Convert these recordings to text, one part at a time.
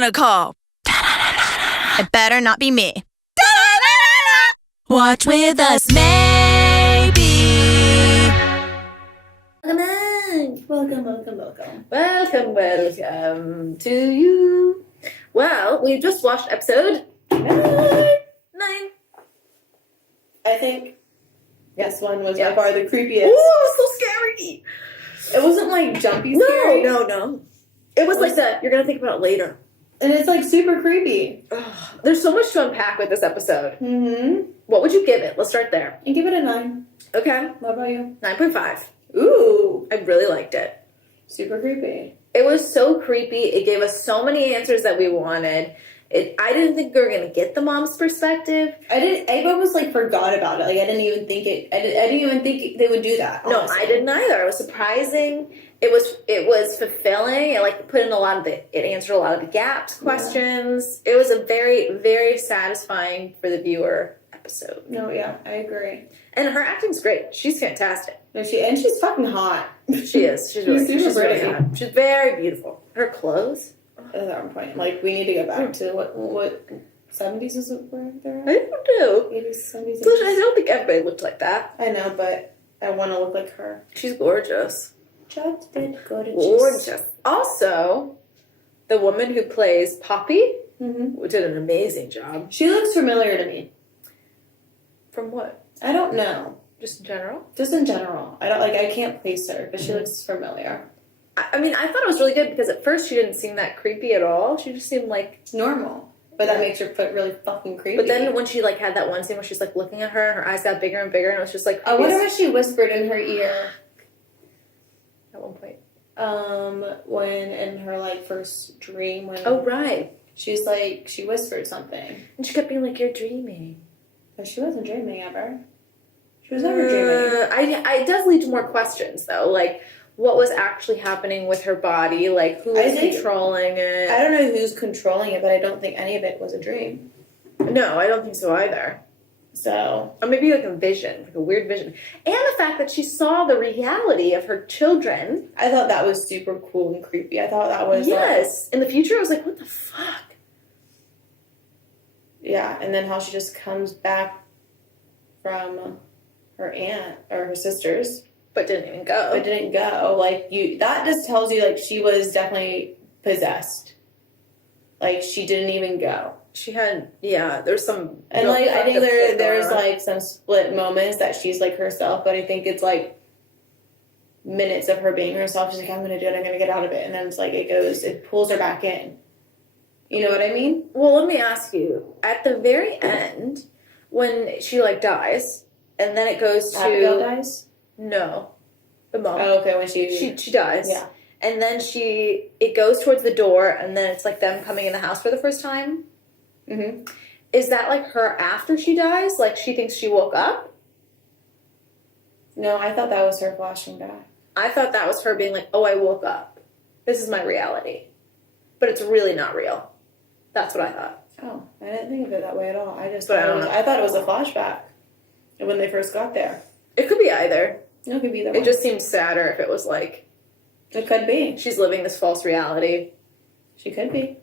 gonna call. It better not be me. Watch with us, maybe. Welcome to you. Well, we just watched episode 9. I think this one was by far the creepiest. Ooh, so scary. It wasn't like jumpy scary. No. It was like that. You're gonna think about it later. And it's like super creepy. Ugh, there's so much to unpack with this episode. Mm-hmm. What would you give it? Let's start there. I give it a 9. Okay. What about you? 9.5. Ooh. I really liked it. Super creepy. It was so creepy. It gave us so many answers that we wanted. I didn't think we were going to get the mom's perspective. I almost like forgot about it. Like I didn't even think they would do that. No, honestly. I didn't either. It was surprising. It was fulfilling. It like put in it answered a lot of the gaps, questions. Yeah. It was a very, very satisfying for the viewer episode. No, yeah, I agree. And her acting's great. She's fantastic. No, she's fucking hot. She is. She's really hot. She's very beautiful. Her clothes. That's our point. Like we need to go back to what 70s is it where they're at? I don't know. 80s, 70s. I don't think everybody looked like that. I know, but I want to look like her. She's gorgeous. Just did gorgeous. Also, the woman who plays Poppy did an amazing job. She looks familiar to me. From what? I don't know. Just in general? Just in general. I can't place her, but she looks familiar. I mean, I thought it was really good because at first she didn't seem that creepy at all. She just seemed like normal. But that makes her really fucking creepy. But then when she like had that one scene where she's like looking at her and her eyes got bigger and bigger and it was just like I wonder what she whispered in her ear. At one point. When in her like first dream when oh right. She's like she whispered something. And she kept being like, you're dreaming. But she wasn't dreaming ever. She was never dreaming. It does lead to more questions though. Like what was actually happening with her body? Like who was controlling it? I don't know who's controlling it, but I don't think any of it was a dream. No, I don't think so either. So, or maybe like a vision, like a weird vision. And the fact that she saw the reality of her children. I thought that was super cool and creepy. I thought that was in the future I was like, what the fuck? Yeah, and then how she just comes back from her aunt or her sisters. But didn't even go. Like, that just tells you, like, she was definitely possessed. Like, she didn't even go. She had, there's some... And, like, I think there's, like, some split moments that she's, like, herself, but I think it's, like, minutes of her being herself. She's like, I'm going to do it, I'm going to get out of it. And then it's, like, it pulls her back in. You know what I mean? Well, let me ask you. At the very end, when she, like, dies, and then it goes to... Abigail dies? No. The mom. Oh, okay, when she dies. Yeah. And then it goes towards the door, and then it's like them coming in the house for the first time. Mm-hmm. Is that like her after she dies? Like she thinks she woke up? No, I thought that was her flashing back. I thought that was her being like, oh, I woke up. This is my reality. But it's really not real. That's what I thought. Oh, I didn't think of it that way at all. I thought it was a flashback when they first got there. It could be either. It could be either. It just seems sadder if it was like... It could be. She's living this false reality. She could be.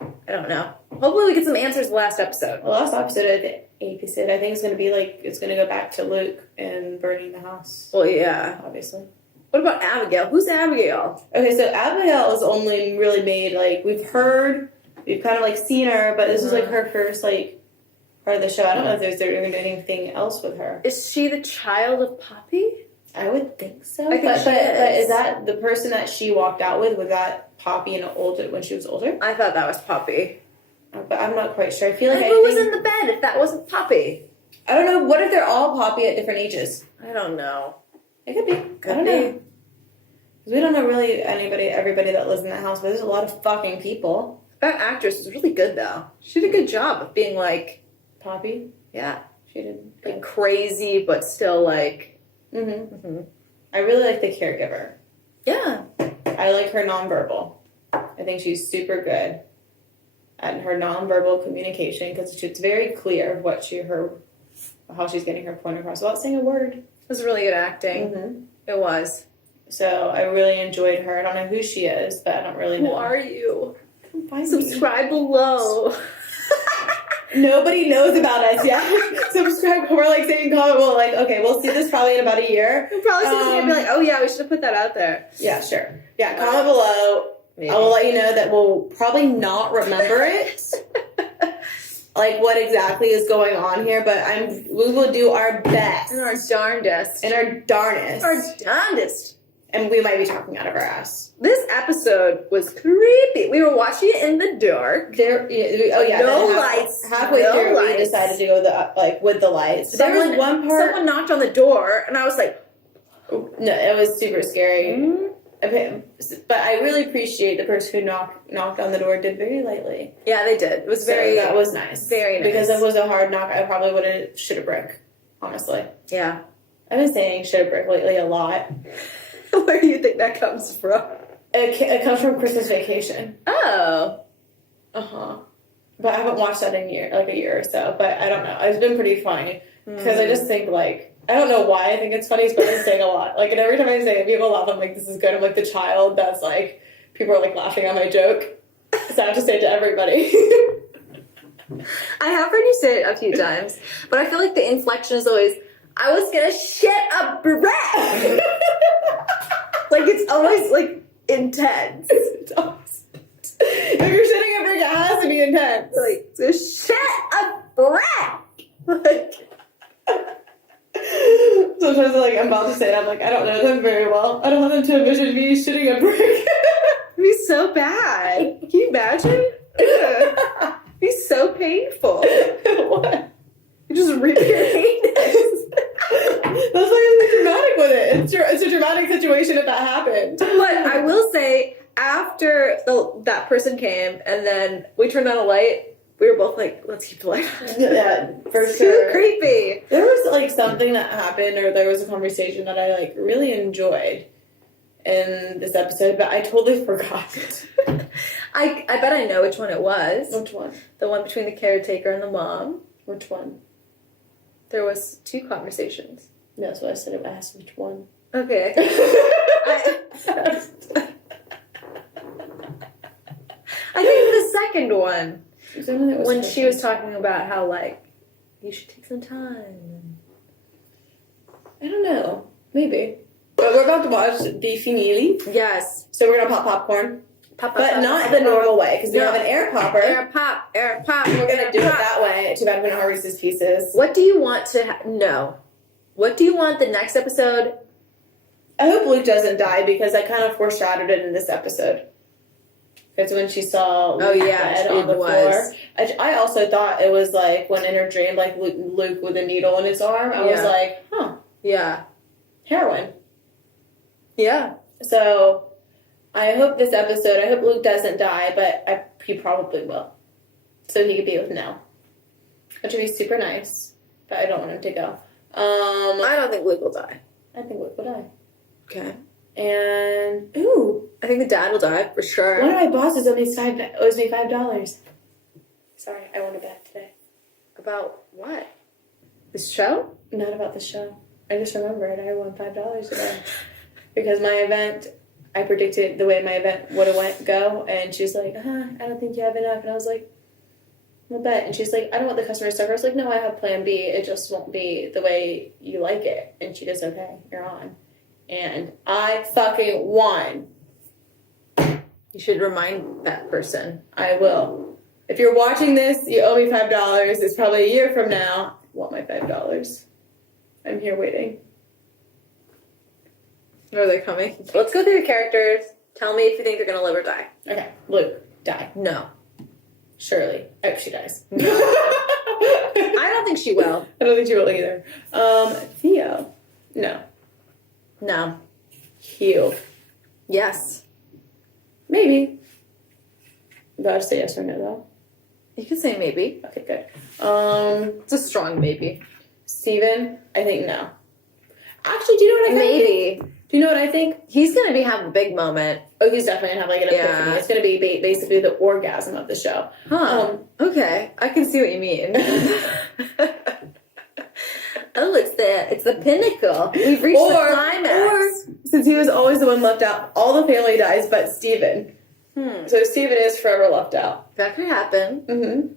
I don't know. Hopefully we get some answers the last episode. The last episode, I think it's going to be like... It's going to go back to Luke and burning the house. Well, yeah. Obviously. What about Abigail? Who's Abigail? Okay, so Abigail is only really made, like... We've kind of, like, seen her, but this is, like, her first, like... part of the show. I don't know if there's going to be anything else with her. Is she the child of Poppy? I would think so. I think but is that the person that she walked out with? Was that Poppy when she was older? I thought that was Poppy. But I'm not quite sure. I feel like who was in the bed if that wasn't Poppy? I don't know. What if they're all Poppy at different ages? I don't know. It could be. I don't know. Because we don't know really everybody that lives in that house, but there's a lot of fucking people. That actress was really good, though. She did a good job of being, like... Poppy? Yeah. She did. Like, crazy, but still, like... Mm-hmm. Mm-hmm. I really like the caregiver. Yeah. I like her nonverbal. I think she's super good at her nonverbal communication because it's very clear how she's getting her point across without saying a word. It was really good acting. Mm-hmm. It was. So I really enjoyed her. I don't know who she is, but I don't really know. Who are you? Come find me. Subscribe below. Nobody knows about us yet. Subscribe. We're like saying comment. Well, like, okay, we'll see this probably in about a year. We'll probably see this and be like, oh yeah, we should have put that out there. Yeah, sure. Yeah, comment below. Maybe. I will let you know that we'll probably not remember it. Like what exactly is going on here, but we will do our best. And our darndest. And our darnest. Our darndest. And we might be talking out of our ass. This episode was creepy. We were watching it in the dark. No lights. Halfway through, we decided to go with the lights. But there was one part. Someone knocked on the door, and I was like, no, it was super scary. Mm-hmm. But I really appreciate the person who knocked on the door did very lightly. Yeah, they did. It was that was nice. Very nice. Because if it was a hard knock, I probably would have should have brick. Honestly. Yeah. I've been saying should have brick lately a lot. Where do you think that comes from? It comes from Christmas Vacation. Oh. Uh-huh. But I haven't watched that in a year or so. But I don't know. It's been pretty funny. Because I just think, like, I don't know why I think it's funny, but I'm saying a lot. Like, and every time I say it, people laugh. I'm like, this is good. I'm like the child that's like, people are like laughing at my joke. So I have to say it to everybody. I have heard you say it a few times. But I feel like the inflection is always, I was gonna shit a brick. Like, it's always, like, intense. It's always, if you're shitting a brick, it has to be intense. Like, so shit a brick. Like, sometimes I'm about to say it, I'm like, I don't know them very well. I don't want them to envision me shitting a brick. It'd be so bad. Can you imagine? It'd be so painful. What? You just rip your anus. That's why I'm so dramatic with it. It's a dramatic situation if that happened. But I will say, after that person came and then we turned on a light, we were both like, let's keep the light on. Yeah, for It's sure. too creepy. There was like something that happened, or there was a conversation that I like really enjoyed in this episode, but I totally forgot it. I bet I know which one it was. Which one? The one between the caretaker and the mom. Which one? There was 2 conversations. No, that's what I said. I asked which one. Okay. I think the second one. When she was talking about how, like, you should take some time. I don't know. Maybe. But we're about to watch Beefy Neely. Yes. So we're going to pop popcorn. But not the normal way, because we have an air popper. Air pop. We're going to do it that way. Too bad we don't have Reese's Pieces. What do you want to know? What do you want the next episode? I hope Luke doesn't die, because I kind of foreshadowed it in this episode. It's when she saw Luke dead on the floor. I also thought it was like when in her dream, like Luke with a needle in his arm. I was like, huh. Yeah. Heroin. Yeah. So I hope this episode, I hope Luke doesn't die, but he probably will. So he could be with Nell. Which would be super nice. But I don't want him to go. I don't think Luke will die. I think Luke will die. Okay. And, ooh. I think the dad will die, for sure. One of my bosses owes me $5. Sorry, I won a bet today. About what? This show? Not about the show. I just remembered I won $5 today. Because my event, I predicted the way my event would have go, and she's like, I don't think you have enough. And I was like, we'll bet. And she's like, I don't want the customer service. I was like, no, I have plan B. It just won't be the way you like it. And she goes, okay, you're on. And I fucking won. You should remind that person. I will. If you're watching this, you owe me $5. It's probably a year from now. I want my $5. I'm here waiting. Are they coming? Let's go through the characters. Tell me if you think they're going to live or die. Okay. Luke, die. No. Shirley. I hope she dies. No. I don't think she will. I don't think she will either. Theo. No. No. Hugh. Yes. Maybe. But I'll say yes or no, though. You can say maybe. Okay, good. It's a strong maybe. Steven, I think no. Actually, do you know what I think? Maybe. Do you know what I think? He's going to be having a big moment. Oh, he's definitely going to have like an epiphany. Yeah. It's going to be basically the orgasm of the show. Huh. Okay. I can see what you mean. Oh, it's the pinnacle. We've reached the climax. Or, since he was always the one left out, all the family dies but Steven. So Steven is forever left out. That could happen. Mm-hmm.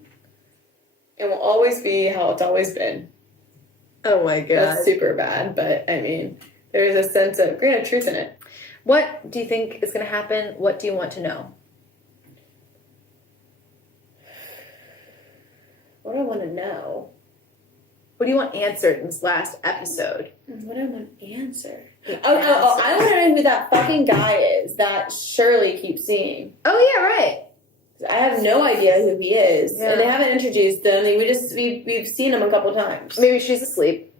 It will always be how it's always been. Oh my god. That's super bad, but I mean, there is a sense of granted truth in it. What do you think is going to happen? What do you want to know? What do I want to know? What do you want answered in this last episode? What do I want to answer? Oh, I want to know who that fucking guy is that Shirley keeps seeing. Oh, yeah, right. I have no idea who he is. Yeah. And they haven't introduced him. I mean, we've seen him a couple times. Maybe she's asleep.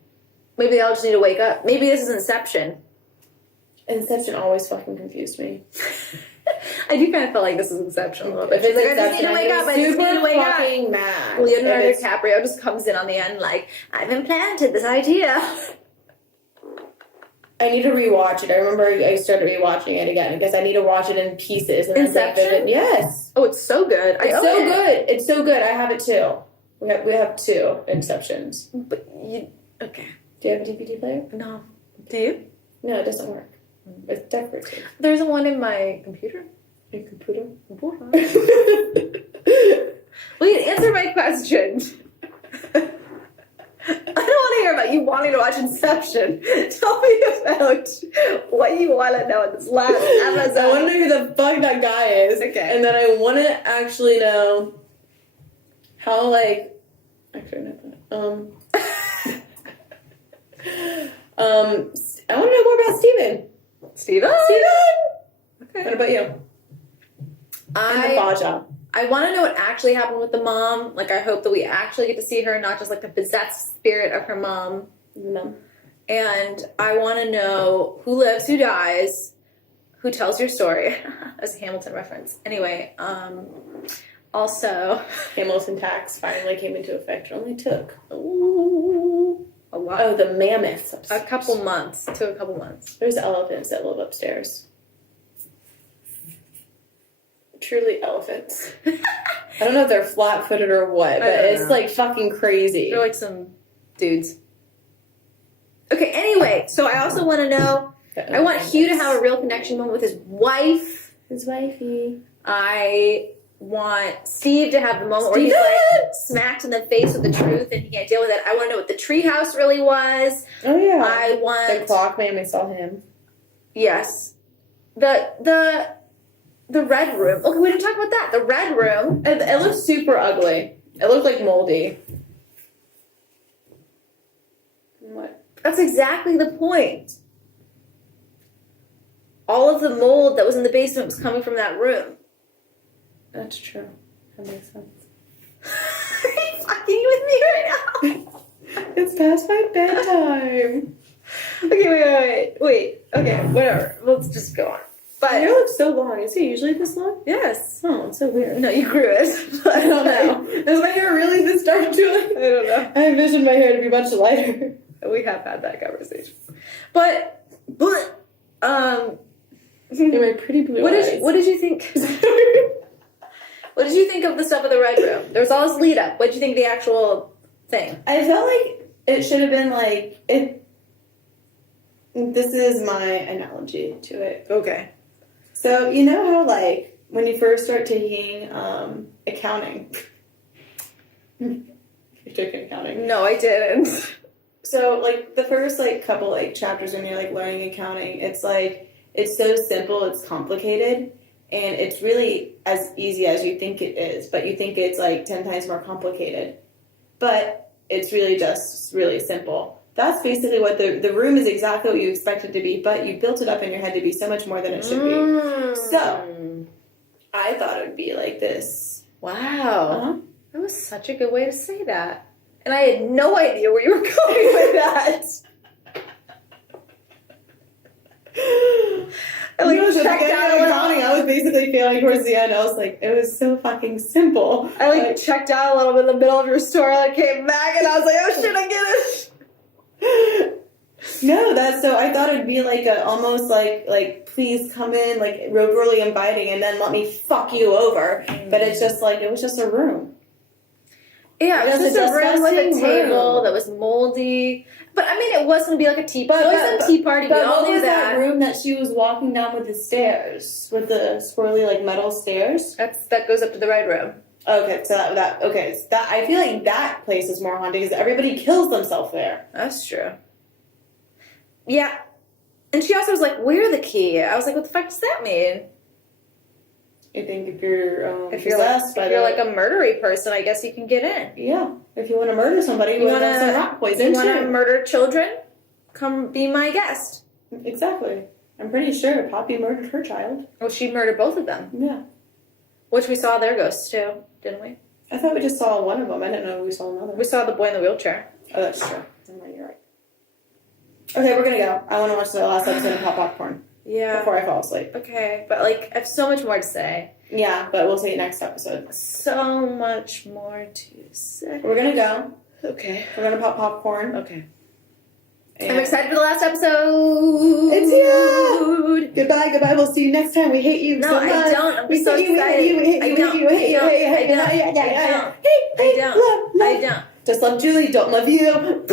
Maybe they all just need to wake up. Maybe this is Inception. Inception always fucking confused me. I do kind of feel like this is Inception a little bit. If it's She's like, I just need Inception, to wake up. I just super need to wake up. fucking mad. Leonardo If it's- DiCaprio just comes in on the end like, I've implanted this idea. I need to rewatch it. I remember I started rewatching it again because I need to watch it in pieces. And Inception? Yes. Oh, it's so good. It's so good. It's so good. I have it too. We have 2 Inceptions. But you, okay. Do you have a DVD player? No. Do you? No, it doesn't work. It's decorative. There's one in my computer. Your computer? Wait, answer my question. I don't want to hear about you wanting to watch Inception. Tell me about what you want to know in this last episode. I want to know who the fuck that guy is. Okay. And then I want to actually know how, like... Actually, no. I want to know more about Steven. Steven? Okay. What about you? And the Baja. I want to know what actually happened with the mom. Like, I hope that we actually get to see her, not just like the possessed spirit of her mom. No. And I want to know who lives, who dies, who tells your story. As a Hamilton reference. Anyway, also... Hamilton tax finally came into effect. It only took... a lot. Oh, the mammoths upstairs. A couple months. There's elephants that live upstairs. Truly elephants. I don't know if they're flat-footed or what, but it's like fucking crazy. They're like some dudes. Okay, anyway, so I also want to know, I want Hugh to have a real connection moment with his wife. His wifey. I want Steve to have the moment where he's like smacked in the face with the truth and he can't deal with it. I want to know what the treehouse really was. Oh yeah. I want the clock man. We saw him. Yes. The red room. Okay, we didn't talk about that. The red room. It looked super ugly. It looked like moldy. What? That's exactly the point. All of the mold that was in the basement was coming from that room. That's true. That makes sense. Are you fucking with me right now? It's past my bedtime. Okay, wait. Okay, whatever. Let's just go on. But Your hair looks so long. Is it usually this long? yes. Oh, it's so weird. No, you grew it. I don't know. Is my hair really this dark, Julie? I don't know. I envisioned my hair to be much lighter. We have had that conversation. But You're my pretty blue eyes. what did you think? What did you think of the stuff in the red room? There was all this lead up. What did you think of the actual thing? I felt like it should have been like it. This is my analogy to it. Okay. So you know how like when you first start taking accounting, you took accounting. No, I didn't. So like the first like couple like chapters when you're like learning accounting, it's like it's so simple, it's complicated, and it's really as easy as you think it is, but you think it's like 10 times more complicated. But it's really just really simple. That's basically what the room is, exactly what you expect it to be, but you built it up in your head to be so much more than it should be. So, I thought it would be like this. Wow. Uh-huh. That was such a good way to say that. And I had no idea where you were going with that. I like No, so checked the out end a of accounting, little. I was basically feeling towards the end, I was like, it was so fucking simple. I like checked out a little bit in the middle of your story, and I came back, and I was like, oh shit, I get it. No, that's so. I thought it'd be like a almost like please come in, like really inviting, and then let me fuck you over. But it's just like it was just a room. Yeah, it was It was just a a room with a disgusting table room. that was moldy. But I mean, it was going to be like a tea But- party. It wasn't a tea party. We But all what knew was that. room one that she was walking down with the stairs, with the swirly like metal stairs. That goes up to the red room. Okay, so that I feel like that place is more haunted because everybody kills themselves there. That's true. Yeah. And she also was like, "We're the key." I was like, "What the fuck does that mean?" I think if you're If you're like a murdery person, I guess you can get in. yeah, if you want to murder somebody, you want to some rock poison. You want to murder children? Come be my guest. Exactly. I'm pretty sure Poppy murdered her child. Well, she murdered both of them. Yeah. Which we saw their ghosts too, didn't we? I thought we just saw one of them. I didn't know we saw another. We saw the boy in the wheelchair. Oh, that's true. You're right. Okay, we're gonna go. I want to watch the last episode and pop popcorn. Yeah. Before I fall asleep. Okay, but like, I have so much more to say. Yeah, but we'll see you next episode. So much more to say. We're gonna go. Okay. We're gonna pop popcorn. Okay. And I'm excited for the last episode. It's here. Goodbye. We'll see you next time. We hate you No, so much. I don't. I'm so excited. We hate you. I don't. Just love Julie. Don't love you.